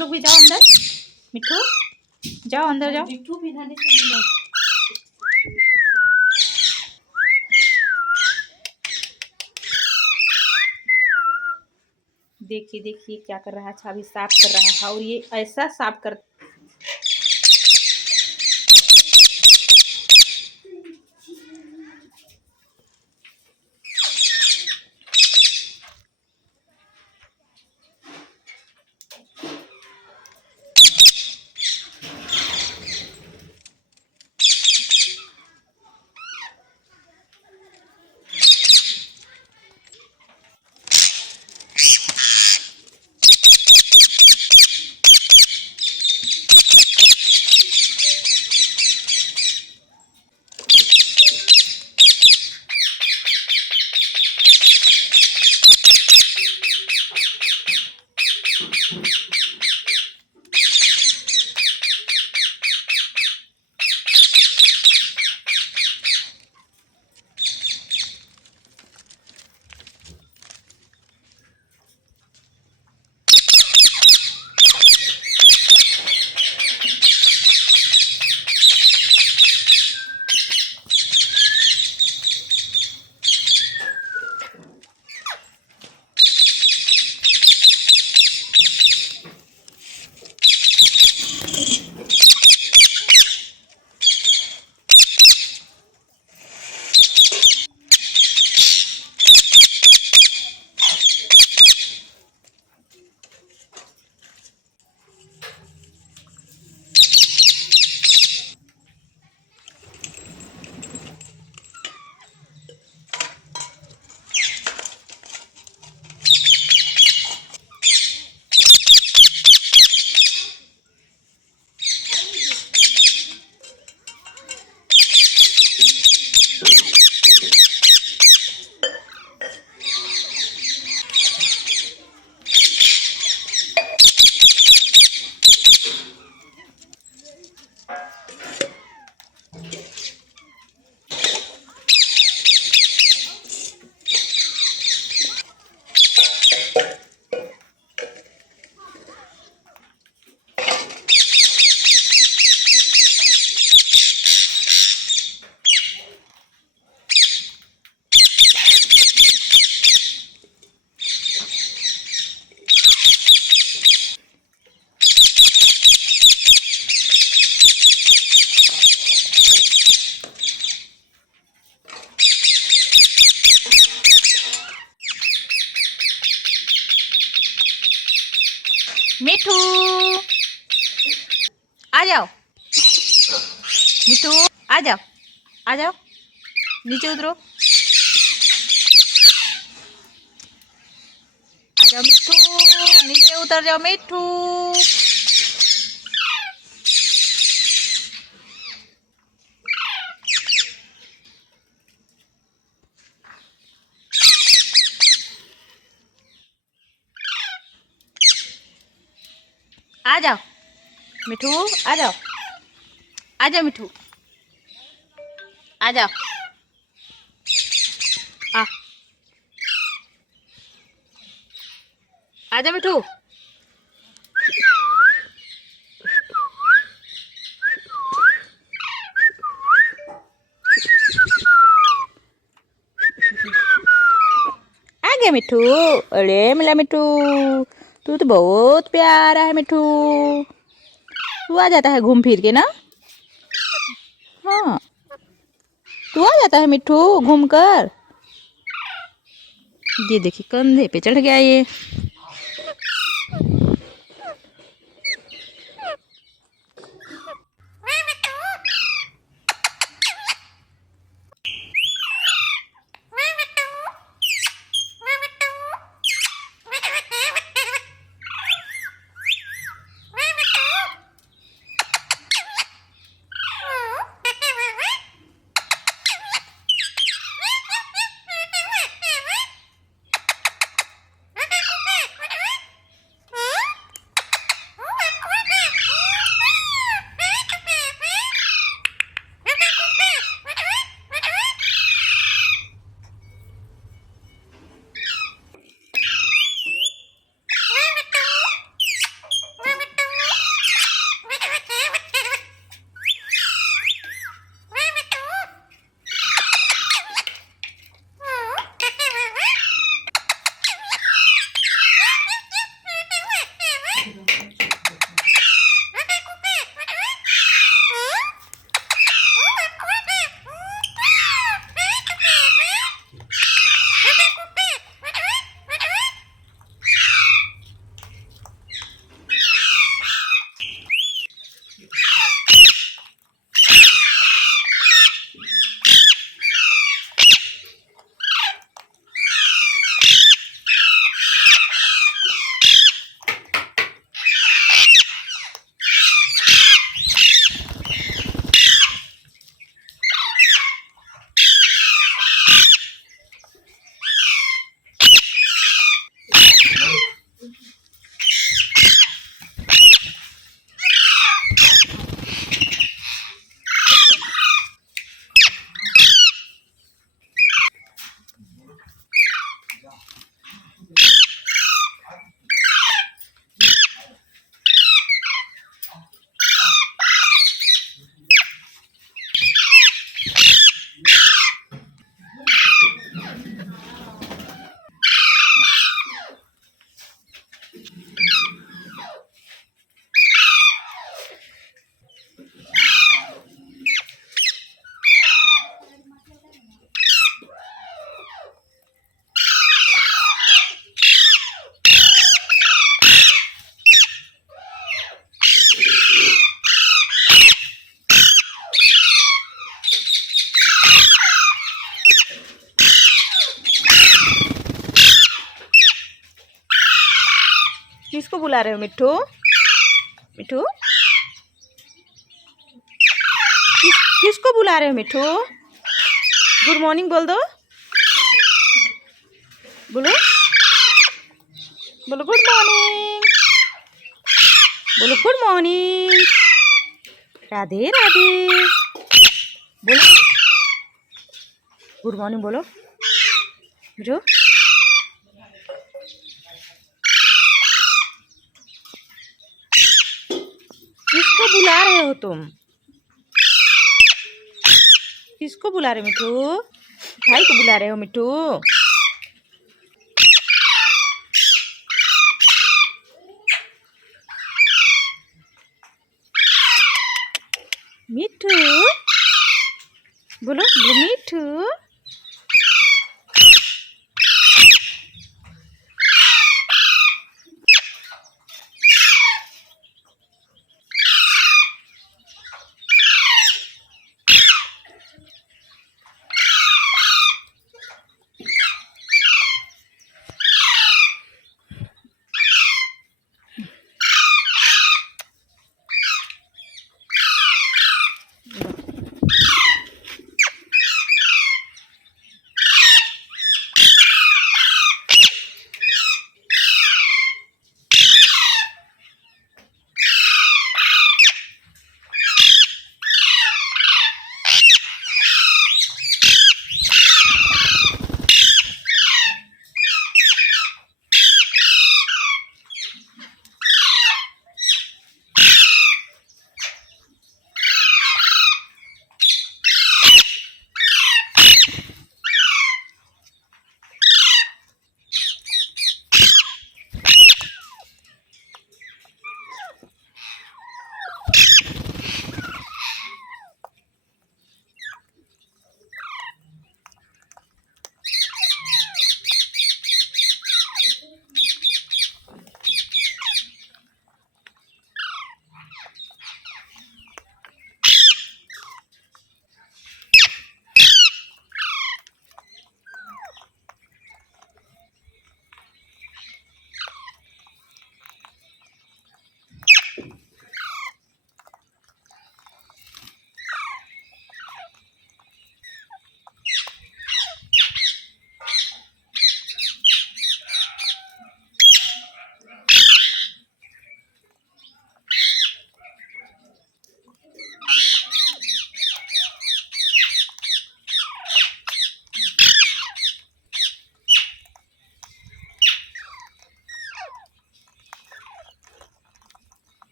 लोग भी जाओ अंदर। मिठू जाओ अंदर जाओ। मिठू भी नहाने से मिला। देखिए देखिए क्या कर रहा है, छाभी साफ कर रहा है और ये ऐसा साफ कर। मिठू आ जाओ, मिठू आ जाओ, आ जाओ, नीचे उतरो, आ जाओ मिठू, नीचे उतर जाओ मिठू। आ जाओ मिठू, आ जाओ, आ जाओ मिठू, आ जाओ, आ आ जाओ मिठू। आ गया मिठू, अरे मिला मिठू, तू तो बहुत प्यारा है मिठू। तू आ जाता है घूम फिर के ना। हाँ तू आ जाता है मिठू घूम कर। ये देखिए कंधे पे चढ़ गया ये। किसको बुला रहे हो मिट्ठू? मिट्ठू किसको बुला रहे हो मिट्ठू? गुड मॉर्निंग बोल दो। बोलो बोलो गुड मॉर्निंग। बोलो गुड मॉर्निंग। राधे राधे। बोलो गुड मॉर्निंग बोलो मिट्ठू। किसको बुला रहे हो तुम? किसको बुला रहे हो मिट्ठू? भाई को बुला रहे हो मिट्ठू? मिट्ठू बोलो बोलो मिट्ठू।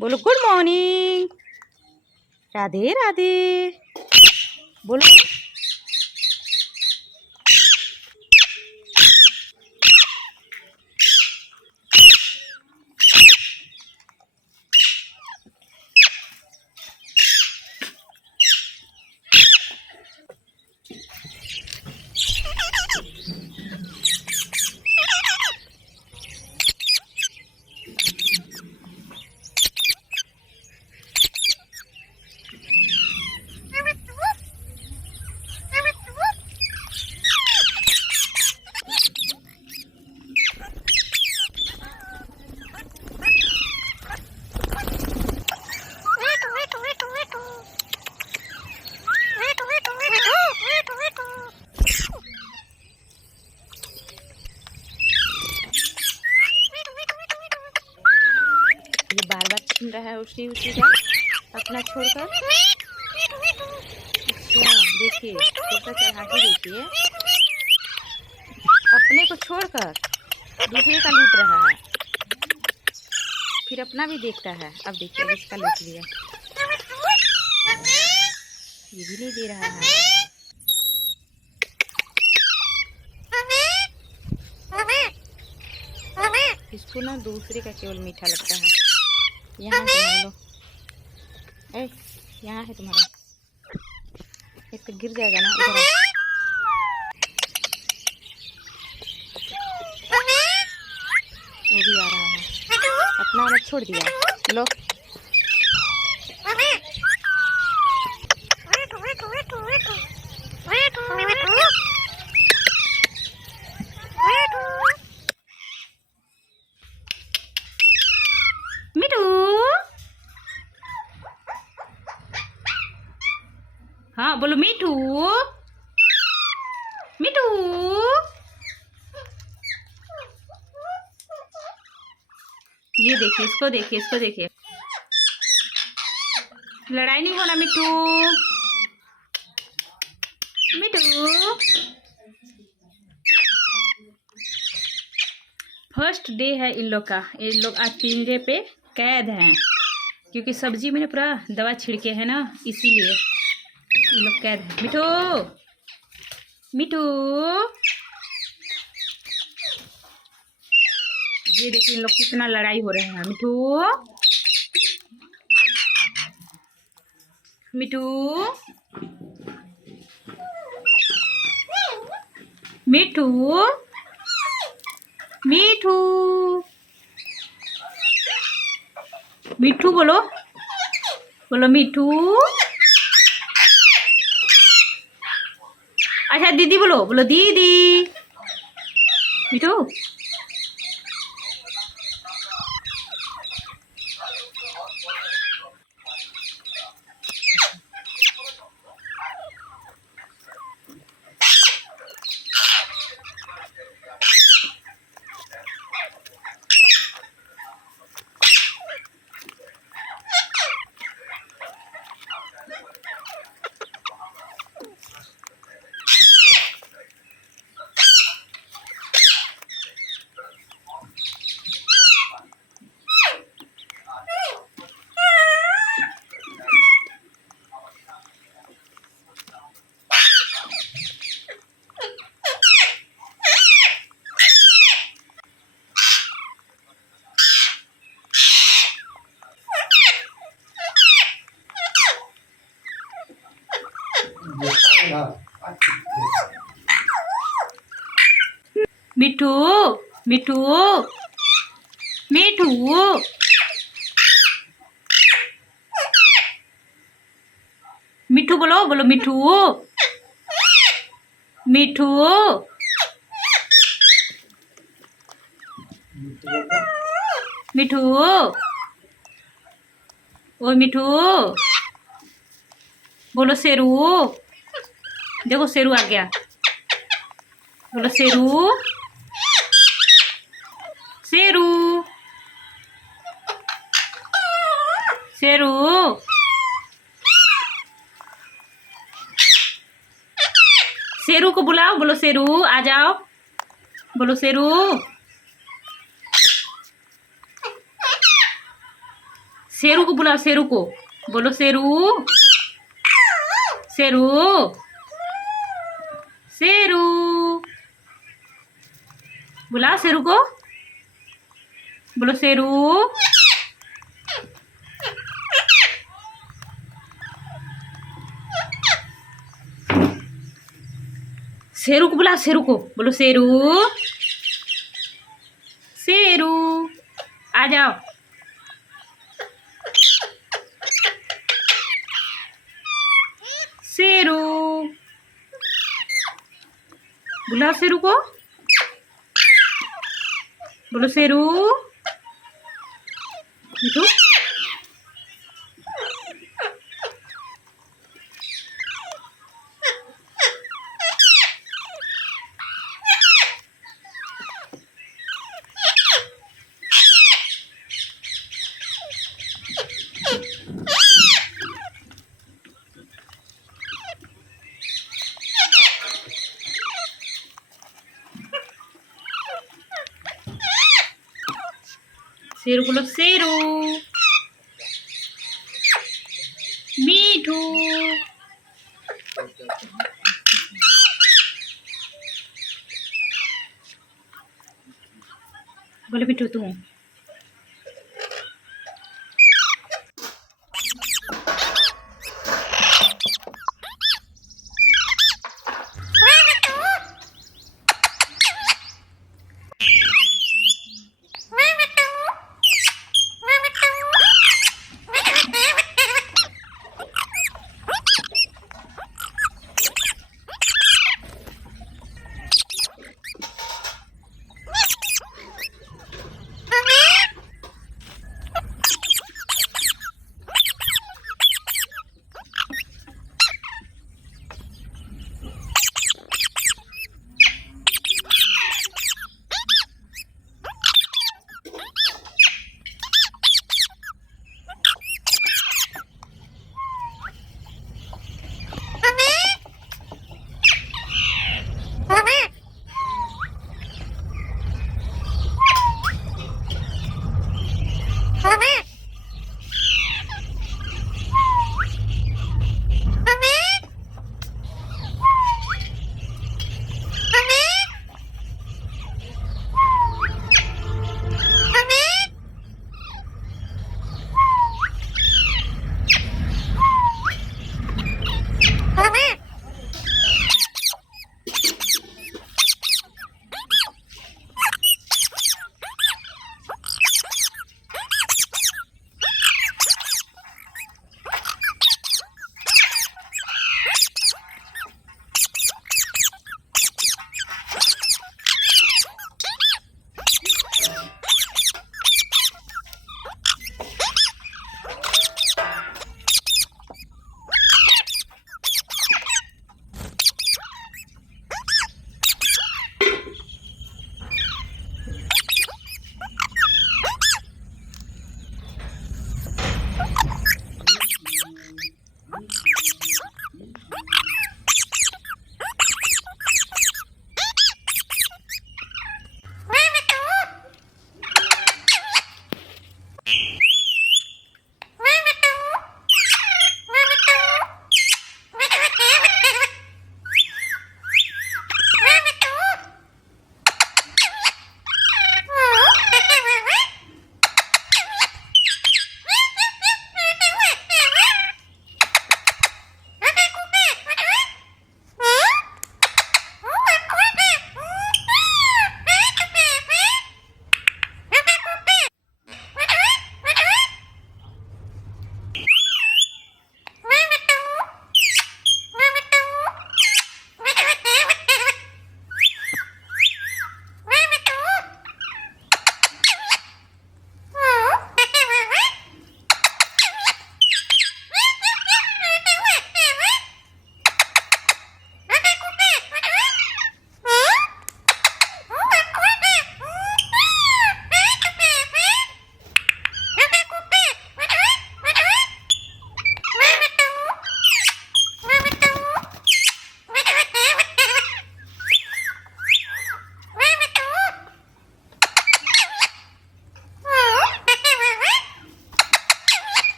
बोलो गुड मॉर्निंग। राधे राधे। बोलो सुन रहा है उसी उसी का अपना छोड़कर। अच्छा देखिए छोटा चढ़ा के देखिए, अपने को छोड़कर दूसरे का लूट रहा है, फिर अपना भी देखता है। अब देखिए अब इसका लूट लिया, ये भी नहीं दे रहा है। इसको ना दूसरे का केवल मीठा लगता है। यहाँ तुम्हारा लो, ए यहाँ है तुम्हारा, एक तो गिर जाएगा ना इधर। वो भी आ रहा है, अपना अलग छोड़ दिया। लो मिठू, हाँ बोलो मिठू, मिठू। ये देखिए इसको, देखिए इसको, देखिए लड़ाई नहीं होना मिठू, मिठू। फर्स्ट डे है इन लोग का, इन लोग आज पिंजरे पे कैद हैं, क्योंकि सब्जी में ना पूरा दवा छिड़के है ना, इसीलिए इन लोग कैद हैं। मिठू, मिठू, ये देखिए इन लोग कितना लड़ाई हो रहे हैं। मिठू, मिठू, मिठू, मिठू, मिठू बोलो, बोलो मिठू। अच्छा दीदी बोलो, बोलो दीदी। मिठू, मिठू, मिठू, मिठू, मिठू बोलो, बोलो मिठू, मिठू, मिठू, ओ मिठू बोलो शेरू, देखो शेरू आ गया, बोलो शेरू, शेरू, शेरू, शेरू को बुलाओ, बोलो शेरू आ जाओ, बोलो शेरू, शेरू को बुलाओ, शेरू को बोलो शेरू, शेरू, शेरू बुलाओ, शेरू को बोलो शेरू, शेरू को बुलाओ, शेरू को बोलो शेरू, शेरू आ जाओ, शेरू बुलाओ, शेरू को बोलो शेरू, मिठू शेरू बोलो शेरू. मिठू. बोलो मिठू तू.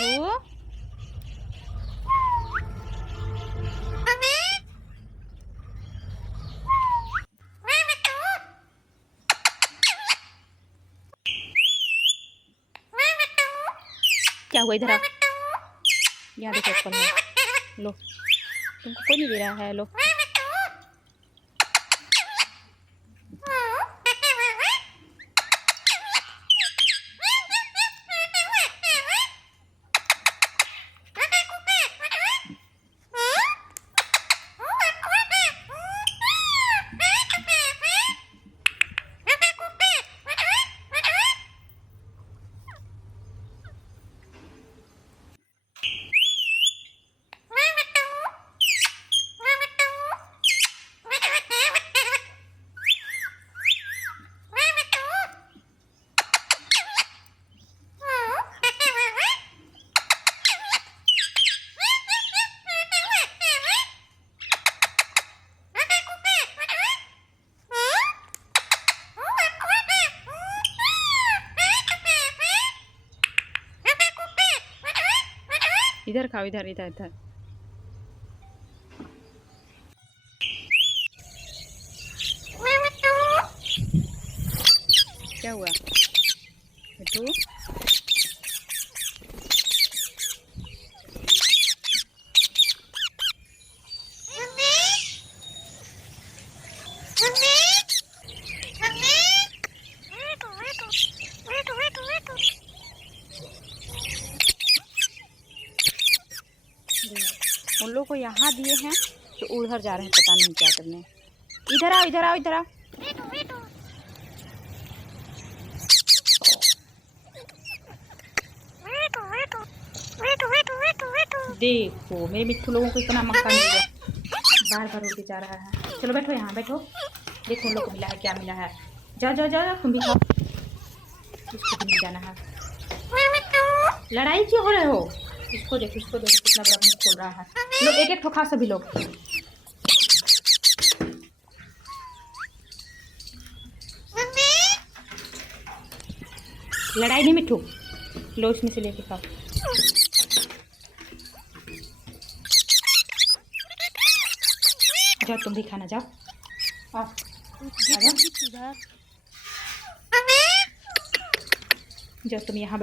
मिठू क्या हुआ? इधर आ, यहाँ देखो एप्पल है, लो, तुमको कोई नहीं दे रहा है, लो। इधर खाओ, इधर इधर इधर। क्या हुआ मिठू? उन लोग को यहाँ दिए हैं तो उधर जा रहे हैं, पता नहीं क्या करने। इधर आओ, इधर आओ, इधर आओ। देखो मेरे मिट्ठू लोगों को इतना मक्का मिल गया, बार बार उड़ के जा रहा है। चलो बैठो, यहाँ बैठो, देखो उन लोग को मिला है, क्या मिला है। जाओ जाओ जाओ, तुम भी खाओ, इसको भी नहीं जाना है। लड़ाई क्यों हो रहे हो? इसको देखो, इसको देखो, कितना बड़ा मुंह खोल रहा है। लोग एक एक ठोका, सभी लोग। लड़ाई नहीं मिठू, लो इसमें से लेके खाओ। जाओ तुम भी खाना, जाओ आओ, जाओ तुम यहाँ